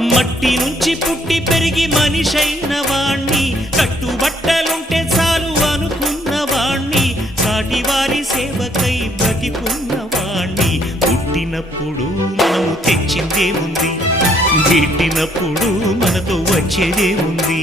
మట్టి నుంచి పుట్టి పెరిగి మనిషైన వాణ్ణి, కట్టుబట్టలుంటే చాలు అనుకున్న వాణ్ణి, సాటి వారి సేవకై బ్రతికున్న వాణ్ణి. పుట్టినప్పుడు మనము తెచ్చిందే ఉంది, గిట్టినప్పుడు మనతో వచ్చేదే ఉంది.